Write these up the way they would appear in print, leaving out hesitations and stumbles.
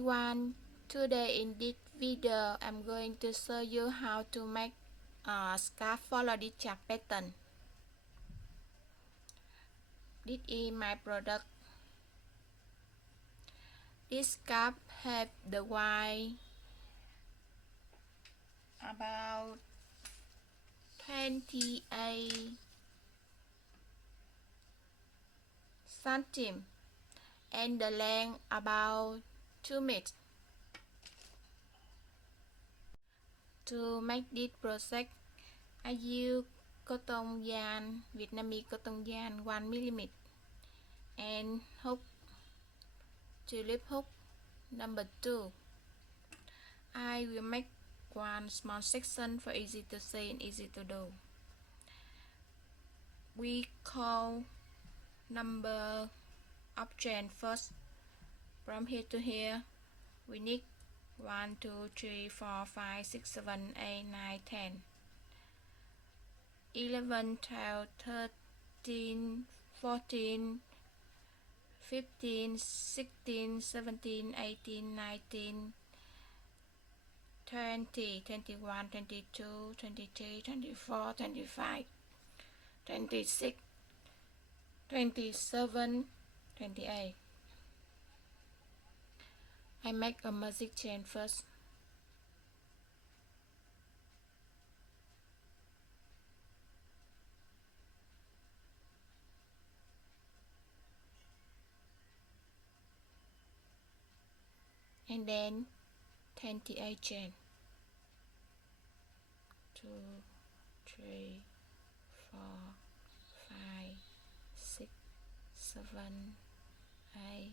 everyone, today in this video I'm going to show you how to make a scarf follow this chart pattern. This is my product. This scarf have the wide about 28 cm and the length about 2 meters. To make this project, I use cotton yarn, Vietnamese cotton yarn 1 mm and hook, tulip hook number 2. I will make one small section for easy to see and easy to do. We call number of chain first. From here to here, we need 1, 2, 3, 4, 5, 6, 7, 8, 9, 10, 11, 12, 13, 14, 15, 16, 17, 18, 19, 20, 21, 22, 23, 24, 25, 26, 27, 28. I make a magic chain first. And then 28 chain. 2, 3, 4, 5, 6, 7, 8,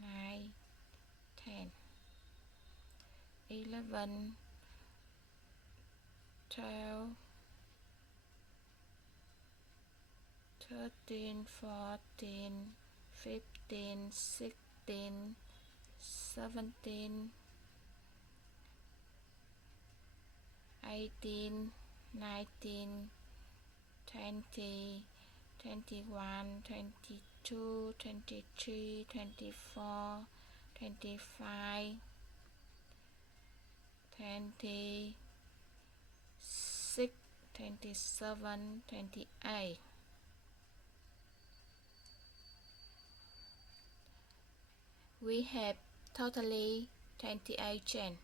9, 10, 11, 12, 13, 14, 15, 16, 17, 18, 19, 20, 21, 22, 23, 24, 25, 26, 27, 28. We have totally 28 chain.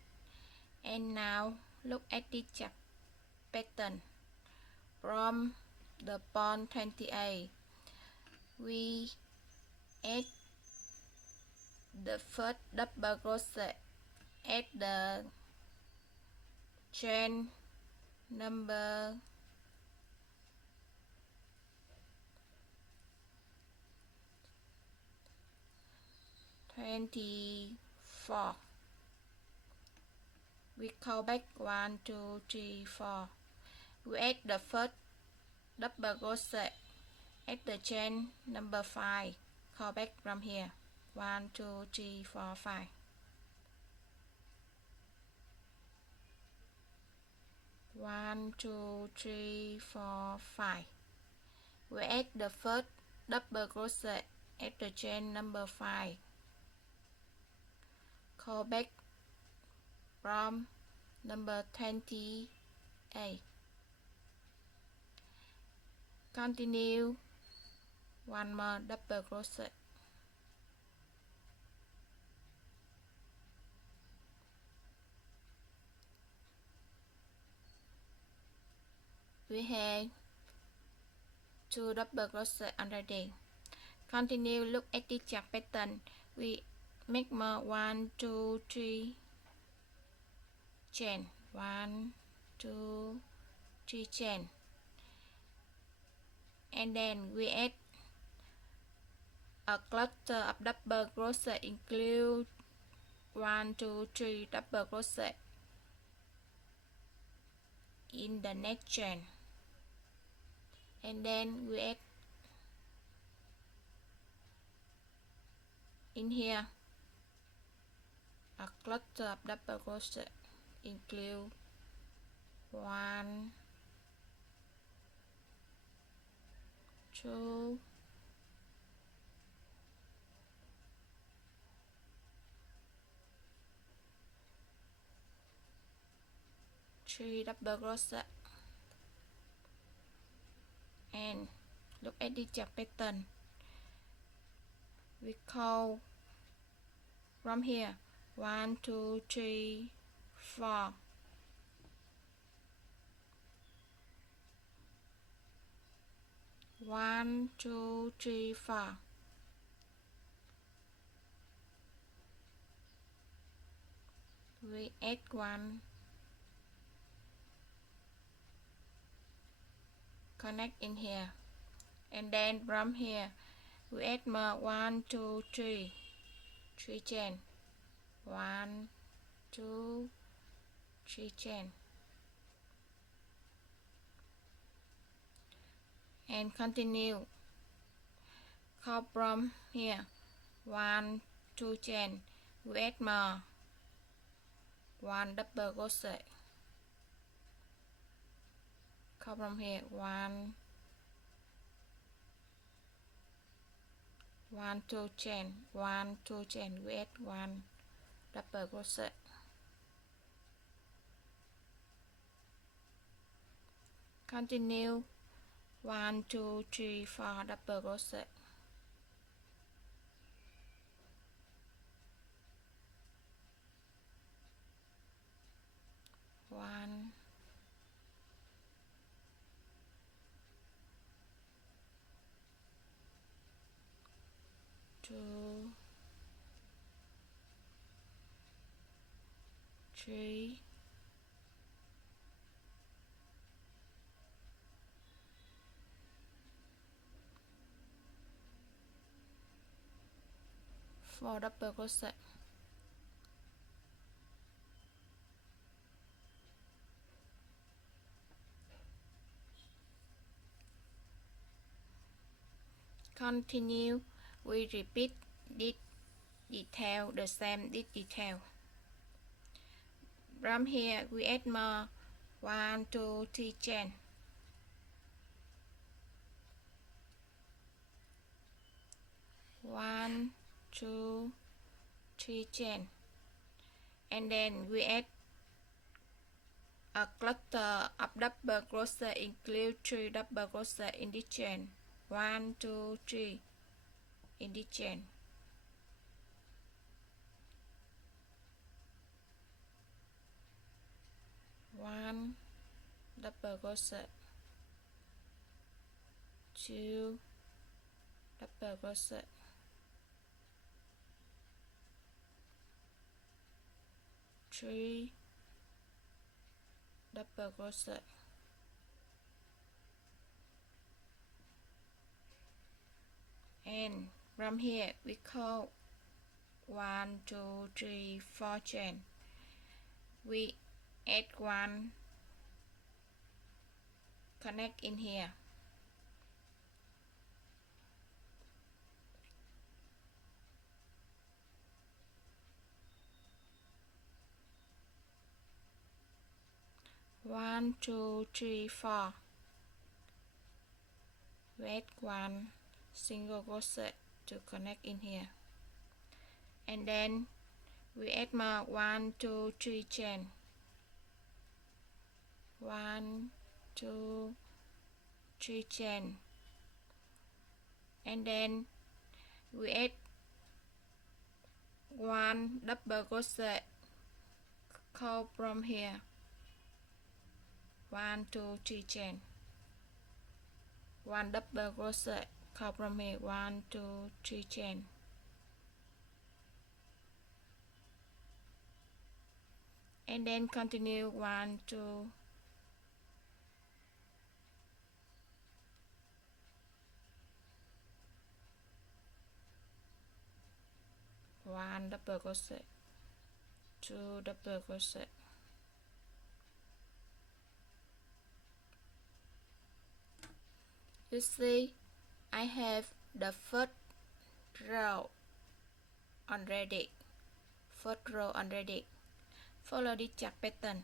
And now look at this chart pattern. From the point 28, we add the first double crochet at the chain number 24. We call back 1, 2, 3, 4. We add the first double crochet at the chain number 5. Call back from here. 1, 2, 3, 4, 5. 1, 2, 3, 4, 5. We add the first double crochet at the chain number 5. Call back from number 28. Continue one more double crochet. We have 2 double crochet already. Continue, look at the chart pattern. We make more 1, 2, 3 chain. 1, 2, 3 chain. And then we add a cluster of double crochet, include 1, 2, 3 double crochet in the next chain. And then we add in here a cluster of double crochet, include 1, 2, 3 double crochet, and look at the Chiếc pattern. We count from here 1 2 3 4. One, two, three, four. We add one, connect in here, and then from here we add more 1 2 3 chain, 1 2 3 chain, and continue. Count from here 1 2 chain, we add more 1 double crochet. Count from here 1 2 chain, 1 2 chain, we add 1 double crochet. Continue 1 2 3 4 double crochet. 1 2 3 4 double crochet. Continue, we repeat this detail, the same this detail. From here we add more 1 2 3 chain, 1 2 3 chain, and then we add a cluster of double crochet, include 3 double crochet in this chain, 1 2 3 in this chain, 1 double crochet, 2 double crochet, 3 double crochet, and from here we count 1 2 3 4 chain, we add 1, connect in here, one two three four, we add 1 single crochet to connect in here, and then we add more 1 2 3 chain, 1 2 3 chain, and then we add 1 double crochet, count from here 1 2 3 chain, 1 double crochet, count from here 1 2 3 chain, and then continue 1 2 1 double crochet, 2 double crochet, you see I have the first row already, follow the Chiếc pattern.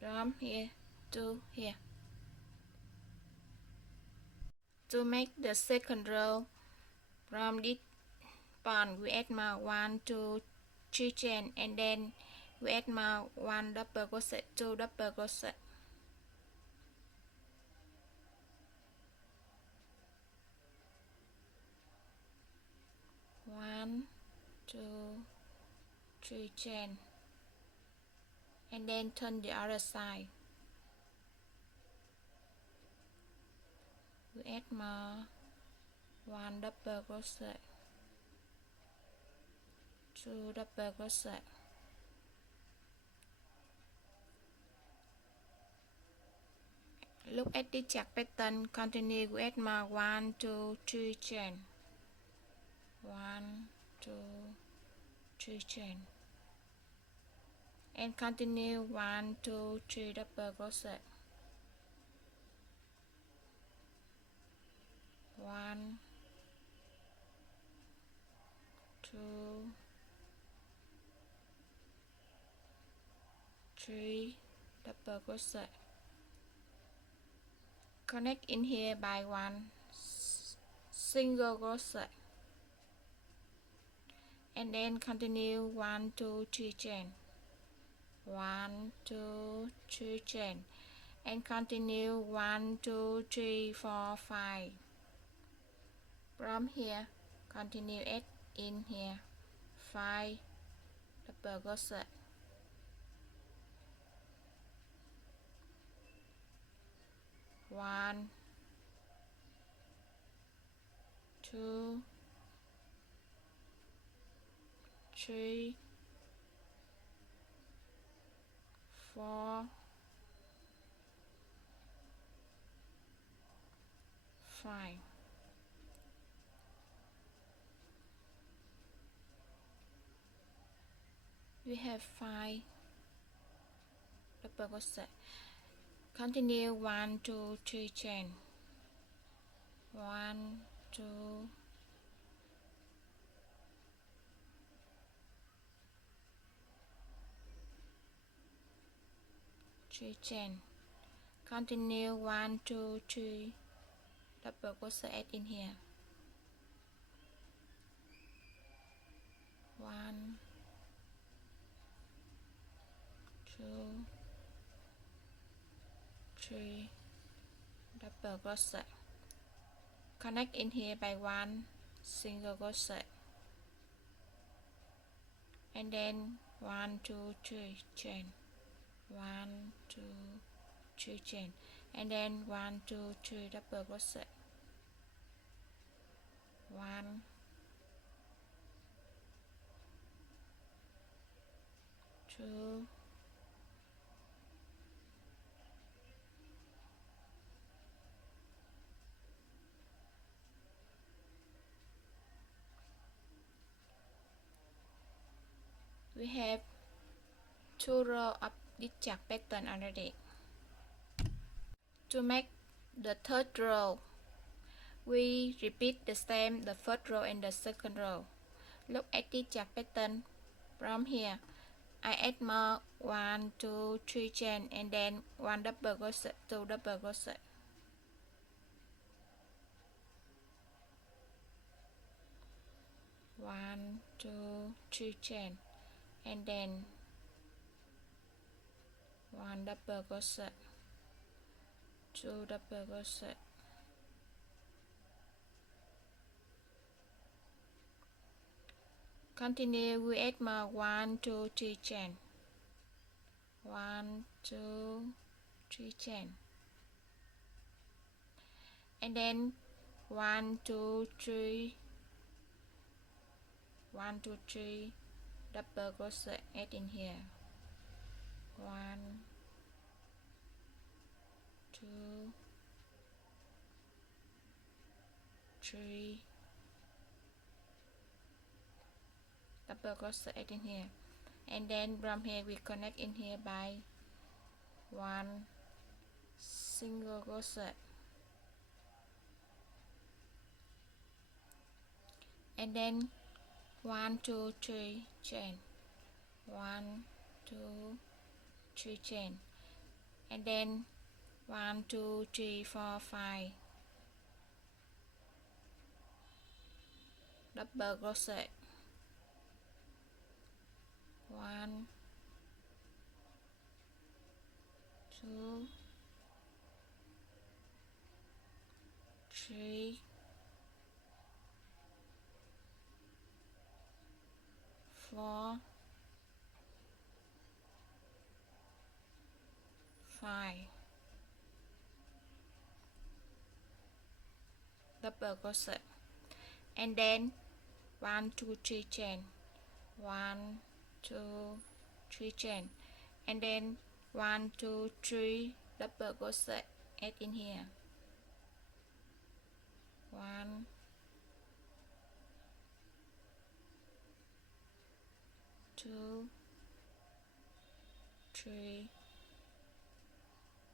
From here to here. To make the second row, from this on, we add more 1 2 3 chain, and then we add more 1 double crochet, 2 double crochet. One, two, three chain, and then turn the other side. We add more 1 double crochet, 2 double crochet. Look at the check pattern. Continue with add more 1 2 3 chain, 1 2 3 chain, and continue 1 2 3 double crochet, 1 2 3 double crochet. Connect in here by 1 single crochet, and then continue 1 2 3 chain, 1 2 3 chain, and continue 1 2 3 4 5. From here, continue add in here 5 double crochet, 1 2 3 4 5. We have 5 double crochet. Continue 1 2 3 chain, 1 2 3 chain, continue 1 2 3 double crochet, add in here 1 2 3 double crochet. Connect in here by 1 single crochet, and then 1 2 3 chain, 1 2 3 chain, and then 1 2 3 double crochet, 1 2 we have 2 rows of this check pattern already. To make the third row, we repeat the same the first row and the second row. Look at the check pattern. From here, I add more 1 2 3 chain, and then 1 double crochet, 2 double crochet. One, two, three chain, and then 1 double crochet, 2 double crochet, continue we add more 1 2 3 chain, 1 2 3 chain, and then 1 2 3 1 2 3 double crochet, add in here 1 2 3 double crochet, add in here, and then from here we connect in here by 1 single crochet, and then 1 2 3 chain, 1 2 3 chain, and then 1 2 3 4 5, double crochet, 1, 2, 3, 4, 5, double crochet, and then 1, 2, 3 chain, 1, 2, 3 chain, and then 1, 2, 3 double crochet, add in here, 1, 2, 3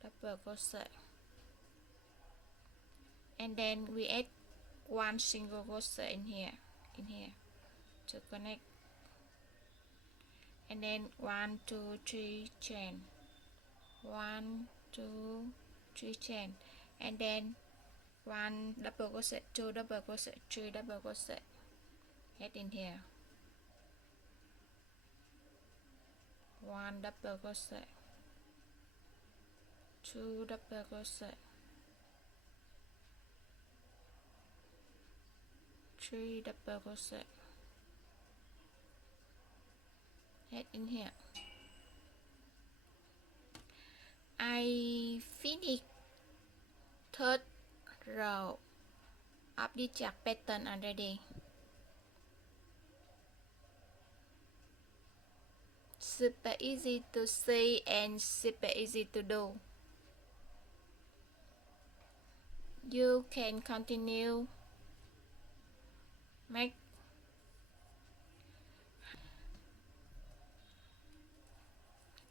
double crochet, and then we add 1 single crochet in here to connect, and then 1, 2, 3 chain, 1, 2, 3 chain, and then 1 double crochet, 2 double crochet, 3 double crochet, add in here, 1 double crochet, 2 double crochet, 3 double crochet, add in here. I finished third row of the Chiếc pattern already. Super easy to see and super easy to do. You can continue make.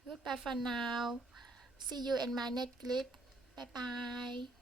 Goodbye for now. See you in my next clip. Bye bye.